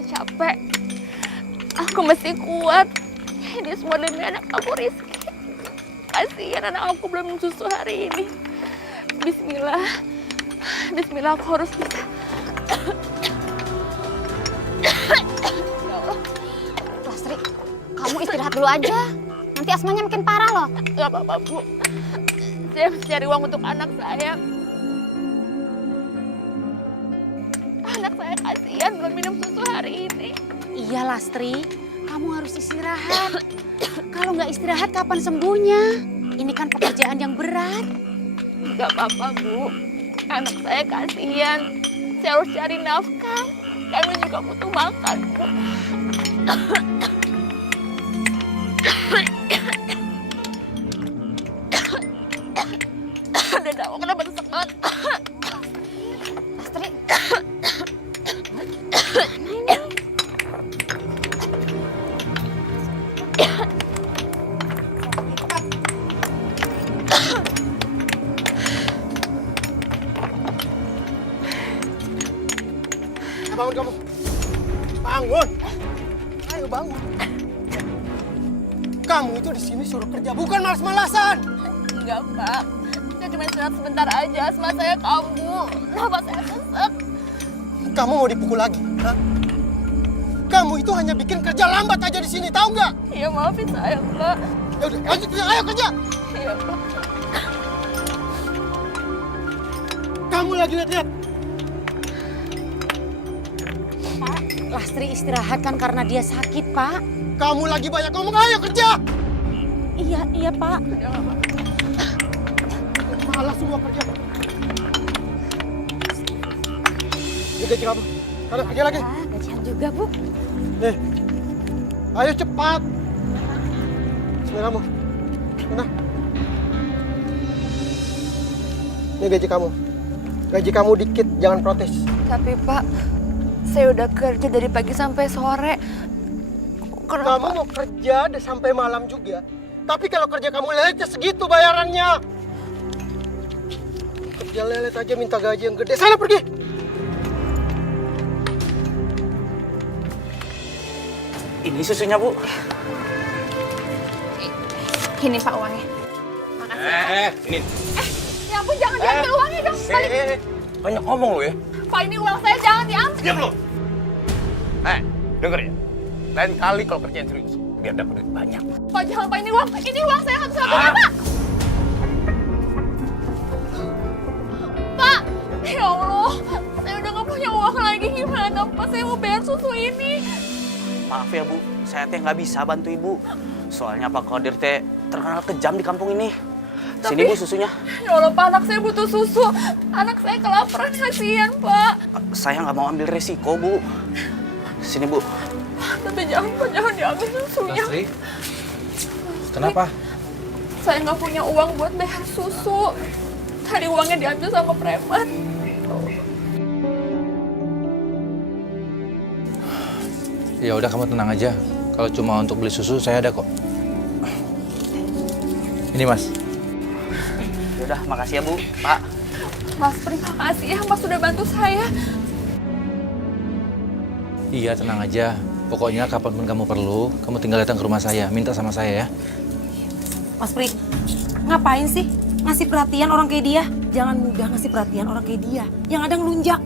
nggak capek. Aku mesti kuat. Ini semua demi anak aku Rizky. Kasihan anak aku belum minum susu hari ini. Bismillah. Bismillah, aku harus bisa. Ya Allah. Lastri, kamu istirahat dulu aja. Nanti asmanya makin parah loh. Gak apa-apa, Bu. Saya harus cari uang untuk anak saya. Anak saya kasihan belum minum susu hari ini. Iya Lastri, kamu harus istirahat. Kalau nggak istirahat kapan sembuhnya? Ini kan pekerjaan yang berat. Gak apa-apa, Bu. Anak saya kasihan. Saya harus cari nafkah. Kami juga butuh makan, Bu. Dada aku kenapa desek banget? Lastri, Bangun kamu. Bangun. Ayo bangun. Kamu itu di sini suruh kerja, bukan malas-malasan. Enggak, Pak. Saya cuma istirahat sebentar aja. Asma saya kambuh. Nafas saya sesek. Kamu mau dipukul lagi? Hah? Kamu itu hanya bikin kerja lambat aja di sini, tahu nggak? Iya, maafin saya, Pak. Ya udah, lanjut kerja, ayo kerja. Iya, Pak. Kamu lagi lihat-lihat. Pak, Lastri istirahat kan karena dia sakit, Pak. Kamu lagi banyak ngomong, ayo kerja. Iya, Pak. Malas semua kerja. Ini gaji kamu. Sana kerja lagi. Ah, gajian juga, Bu. Nih, ayo cepat. Sini kamu. Mana? Ini gaji kamu. Gaji kamu dikit, jangan protes. Tapi, Pak, saya udah kerja dari pagi sampai sore. Kenapa? Kamu mau kerja sampai malam juga. Tapi kalau kerja kamu lelet, segitu bayarannya. Kerja lelet aja minta gaji yang gede. Sana pergi. Ini susunya, Bu. Ini, Pak, uangnya. Makasih. Ini. Ya ampun, jangan diambil uangnya dong. Balik. Banyak ngomong lo ya. Pak, ini uang saya, jangan diambil. Diam lo. Denger ya. Lain kali kalau kerjaan serius, biar dapat duit banyak. Pak, jangan, Pak. Ini uang saya satu-satunya, Pak. Pak, ya Allah. Saya udah gak punya uang lagi. Gimana, Pak? Saya mau bayar susu ini. Maaf ya, Bu. Saya teh nggak bisa bantu Ibu. Soalnya Pak Qadir teh terkenal kejam di kampung ini. Sini, Bu, susunya. Ya Allah, Pak. Anak saya butuh susu. Anak saya kelaparan, kasihan, Pak. Saya nggak mau ambil resiko, Bu. Sini, Bu. Tapi jangan, Pak. Jangan diambil susunya. Lastri, kenapa? Saya nggak punya uang buat bayar susu. Tadi uangnya diambil sama preman. Ya udah kamu tenang aja. Kalau cuma untuk beli susu saya ada kok. Ini Mas. Yaudah, makasih ya, Bu. Pak. Mas, terima kasih ya. Mas sudah bantu saya. Iya tenang aja. Pokoknya kapanpun kamu perlu, kamu tinggal datang ke rumah saya. Minta sama saya ya. Mas Pri, ngapain sih ngasih perhatian orang kayak dia? Jangan mudah ngasih perhatian orang kayak dia. Yang ada ngelunjak.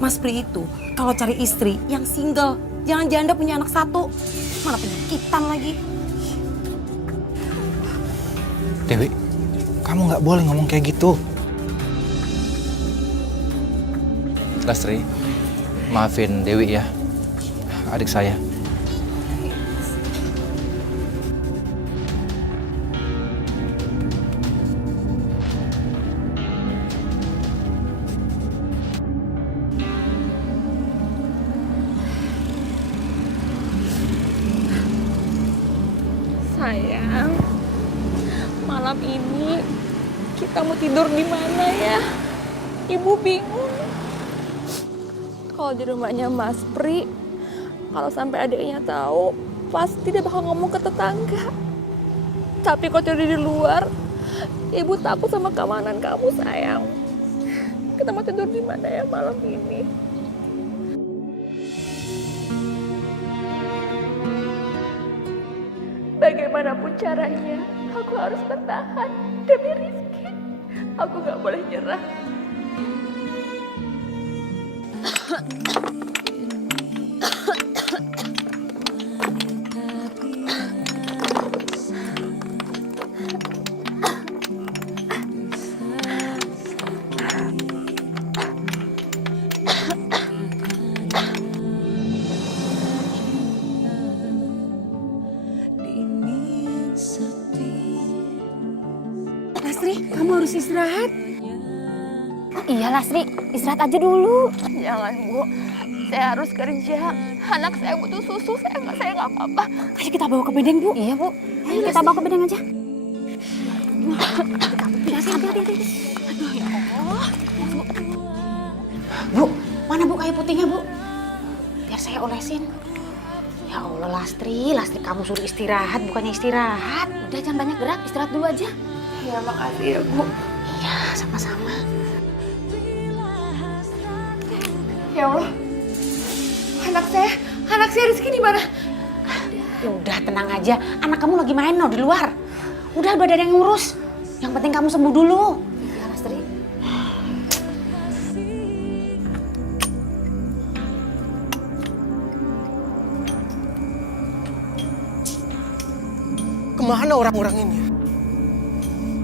Mas Pri itu kalau cari istri yang single, jangan janda punya anak satu. Malah penyakitan lagi. Dewi, kamu nggak boleh ngomong kayak gitu. Lastri, maafin Dewi ya, adik saya. Sayang, malam ini kita mau tidur di mana ya? Ibu bingung. Kalau di rumahnya Mas Pri, kalau sampai adiknya tahu, pasti dia bakal ngomong ke tetangga. Tapi kalau tidur di luar, Ibu takut sama keamanan kamu, sayang. Kita mau tidur di mana ya malam ini? Bagaimanapun caranya, aku harus bertahan demi Rizky. Aku gak boleh nyerah. Lastri, kamu harus istirahat. Iya Lastri, istirahat aja dulu. Jangan, Bu. Saya harus kerja. Anak saya butuh susu, saya nggak apa-apa. Ayo kita bawa ke bedeng, Bu. Iya, Bu. Ayo kita bawa ke bedeng aja. Hati-hati. Bu, mana Bu kayu putihnya, Bu? Biar saya olesin. Ya Allah, Lastri kamu suruh istirahat, bukannya istirahat. Udah jangan banyak gerak, istirahat dulu aja. Ya, makasih ya, Bu. Iya, sama-sama. Ya Allah. Anak saya Rizky di mana? Udah tenang aja, anak kamu lagi main di luar. Udah ada yang ngurus. Yang penting kamu sembuh dulu. Iya, Lastri. Kemana orang-orang ini?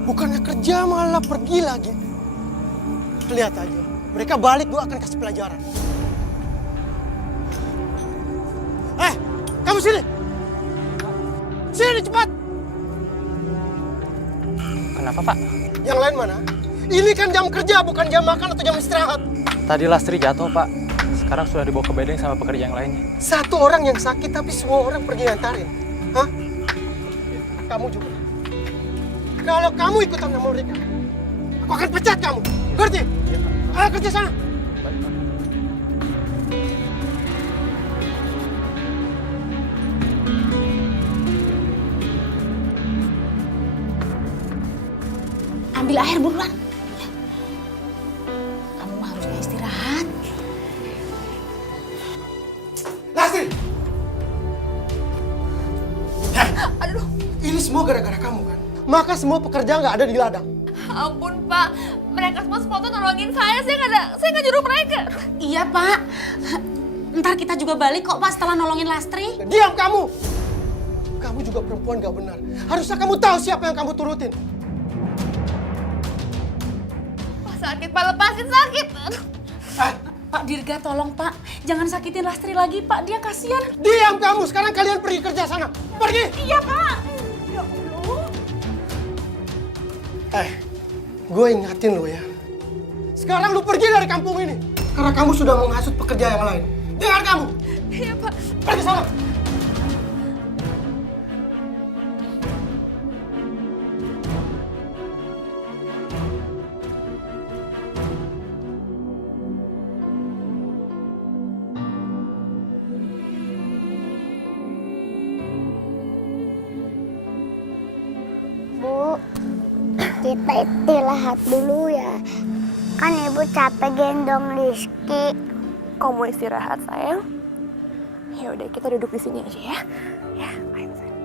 Bukannya kerja malah pergi lagi. Lihat aja, mereka balik gue akan kasih pelajaran. Kamu sini! Sini cepat! Kenapa, Pak? Yang lain mana? Ini kan jam kerja, bukan jam makan atau jam istirahat. Tadi Lastri jatuh, Pak. Sekarang sudah dibawa ke bedeng sama pekerja yang lainnya. Satu orang yang sakit, tapi semua orang pergi ngantarin. Hah? Kamu juga. Kalau kamu ikutan sama mereka, aku akan pecat kamu. Ngerti? Ayo kerja sana. Ambil air buruan. Kamu mah harusnya istirahat. Lastri! Aduh. Ini semua gara-gara kamu kan? Maka semua pekerja nggak ada di ladang. Ampun, Pak. Mereka semua sepotong nolongin saya. Saya nggak nyuruh mereka. Iya, Pak. Ntar kita juga balik kok, Pak, setelah nolongin Lastri. Diam kamu! Kamu juga perempuan gak benar. Harusnya kamu tahu siapa yang kamu turutin. Sakit, Pak. Lepasin, sakit. Pak Dirga, tolong, Pak. Jangan sakitin Lastri lagi, Pak. Dia kasihan. Diam kamu! Sekarang kalian pergi kerja sana. Pergi! Iya, Pak. Ya Allah. Gue ingatin lo ya. Sekarang lu pergi dari kampung ini. Karena kamu sudah menghasut pekerja yang lain. Dengar kamu! Iya, Pak. Pergi sana! Bu, kita istirahat dulu ya. Kan ibu capek gendong Rizky. Kamu istirahat, sayang. Ya udah, kita duduk di sini aja ya. Ya, ayo, sayang.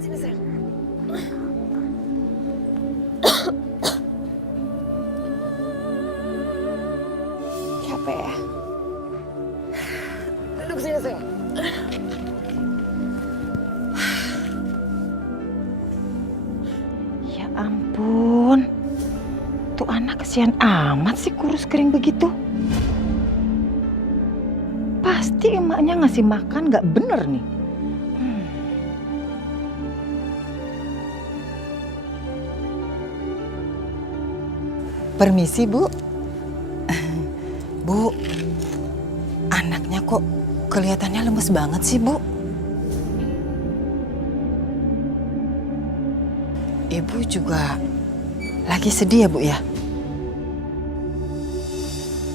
Sini, sayang. Capek ya? Duduk sini, sayang. Ya ampun. Tuh anak kesian amat sih kurus kering begitu. Pasti emaknya ngasih makan nggak bener nih. Permisi, Bu. Bu, anaknya kok kelihatannya lemes banget sih, Bu. Ibu juga lagi sedih ya, Bu ya?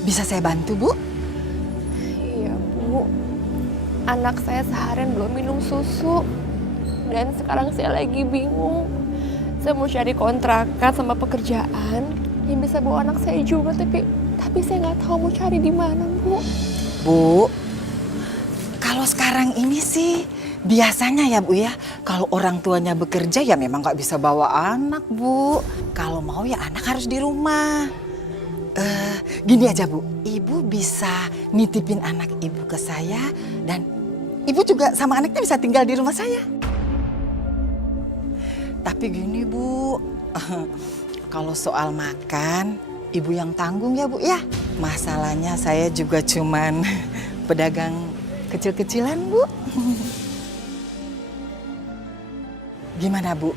Bisa saya bantu, Bu? Iya, Bu. Anak saya seharian belum minum susu. Dan sekarang saya lagi bingung. Saya mau cari kontrakan sama pekerjaan yang bisa bawa anak saya juga, tapi Tapi saya nggak tahu mau cari di mana, Bu. Bu, kalau sekarang ini sih biasanya ya Bu ya, kalau orang tuanya bekerja ya memang nggak bisa bawa anak Bu. Kalau mau ya anak harus di rumah. Gini aja Bu, Ibu bisa nitipin anak Ibu ke saya dan Ibu juga sama anaknya bisa tinggal di rumah saya. Tapi gini Bu, kalau soal makan Ibu yang tanggung ya Bu ya. Masalahnya saya juga cuman pedagang kecil-kecilan Bu. Gimana Bu?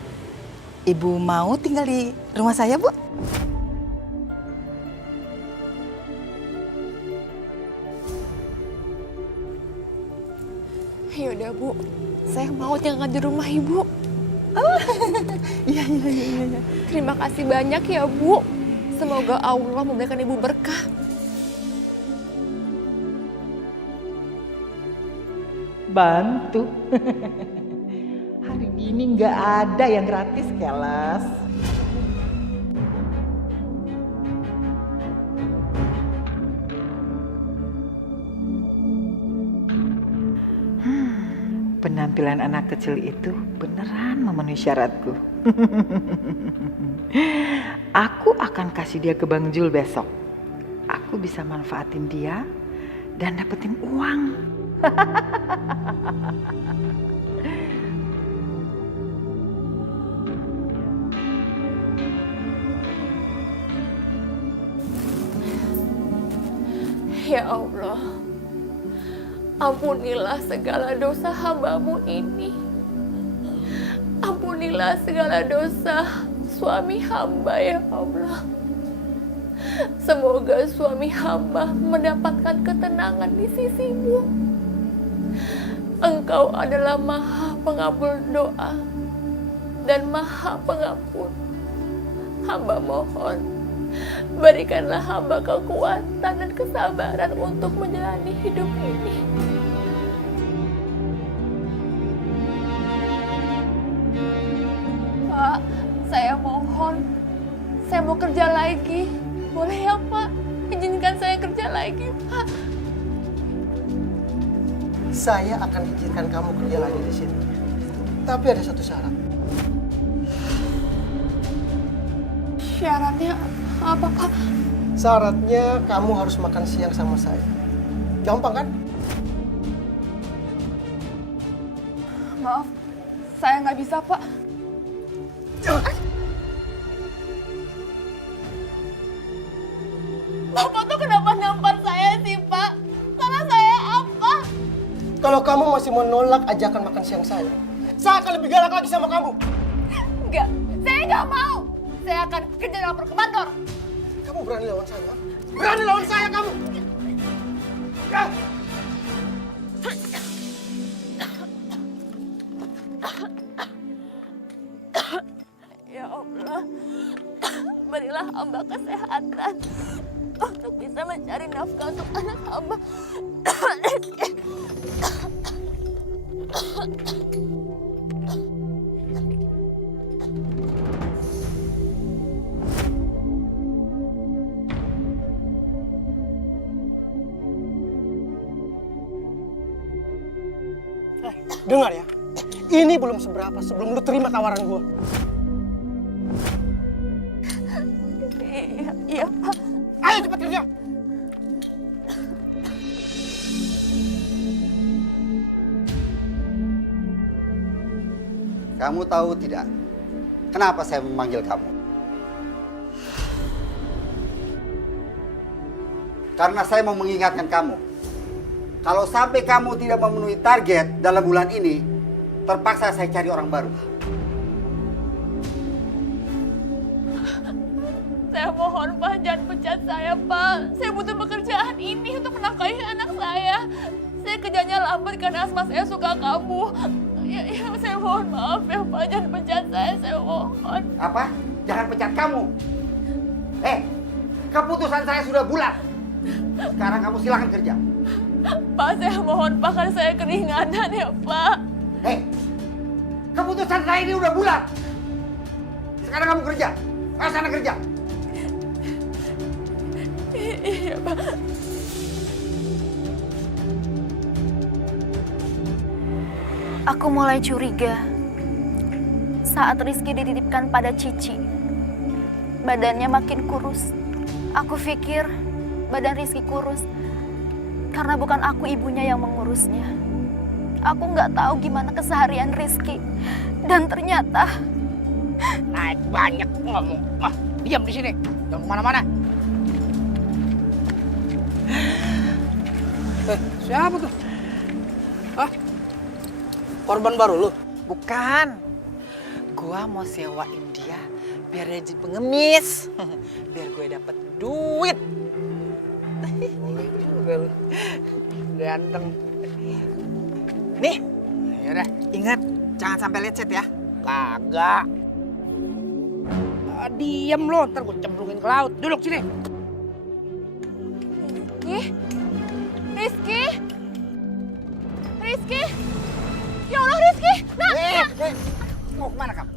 Ibu mau tinggal di rumah saya Bu? Yaudah Bu, saya mau tinggal di rumah Ibu. Iya. Terima kasih banyak ya Bu. Semoga Allah memberikan Ibu berkah. Bantu. Hari gini nggak ada yang gratis, Kelas. Penampilan anak kecil itu beneran memenuhi syaratku. Aku akan kasih dia ke Bang Jul besok. Aku bisa manfaatin dia dan dapetin uang. Ya Allah, ampunilah segala dosa hamba-Mu ini. Ampunilah segala dosa suami hamba ya Allah. Semoga suami hamba mendapatkan ketenangan di sisi-Mu. Engkau adalah Maha Pengabul doa dan Maha Pengampun. Hamba mohon, berikanlah hamba kekuatan dan kesabaran untuk menjalani hidup ini. Pak, saya mohon, saya mau kerja lagi. Boleh ya Pak? Izinkan saya kerja lagi, Pak. Saya akan izinkan kamu kerja lagi di sini. Tapi ada satu syarat. Syaratnya apa, Pak? Syaratnya kamu harus makan siang sama saya. Gampang kan? Maaf, saya nggak bisa, Pak. Bapak tuh kenapa nampar saya sih, Pak? Salah saya apa? Kalau kamu masih mau nolak ajakan makan siang saya akan lebih galak lagi sama kamu. Enggak, saya nggak mau. Saya akan kerja lapor ke kantor. Kamu berani lawan saya? Berani lawan saya kamu? Ya. Ya Allah, berilah hamba kesehatan untuk bisa mencari nafkah untuk anak hamba. Dengar ya, ini belum seberapa sebelum lu terima tawaran gua. Iya, Pak. Ayo cepat kerja. Kamu tahu tidak, kenapa saya memanggil kamu? Karena saya mau mengingatkan kamu. Kalau sampai kamu tidak memenuhi target dalam bulan ini, terpaksa saya cari orang baru. Saya mohon, Pak, jangan pecat saya, Pak. Saya butuh pekerjaan ini untuk menafkahi anak saya. Saya kerjanya lambat karena asma saya suka kamu. Ya, saya mohon maaf ya, Pak. Jangan pecat saya mohon. Apa? Jangan pecat kamu. Keputusan saya sudah bulat. Sekarang kamu silakan kerja. Pak, saya mohon, Pak, kan saya keringanan ya, Pak. Keputusan saya ini udah bulat. Sekarang kamu kerja. Ayo sana kerja. Iya, Pak. Aku mulai curiga saat Rizky dititipkan pada Cici. Badannya makin kurus. Aku pikir badan Rizky kurus karena bukan aku ibunya yang mengurusnya. Aku nggak tahu gimana keseharian Rizky. Dan ternyata... Naik banyak ngomong. Diam di sini. Jangan kemana-mana. Siapa tuh? Hah? Korban baru lu? Bukan. Gua mau sewain dia biar dia jadi pengemis. Biar gue dapet duit. Boleh juga lu. Ganteng. Nih, Yaudah. ingat jangan sampai lecet ya. Kagak. Diam lo, ntar gue cemplungin ke laut. Duduk sini. Rizky? Rizky? Ya Allah, Rizky! Nak! Mau kemana kamu?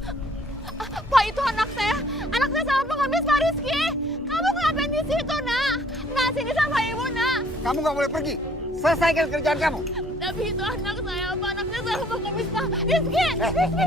Pak, itu anak saya. Anak saya sama pengemis, Pak Rizky. Kamu ngapain di situ, Nak? Nak, sini sama ibu, Nak. Kamu nggak boleh pergi. Selesaikan kerjaan kamu. Tapi itu anak saya, Pak. Anak saya sama pengemis, Pak. Rizky! Rizky!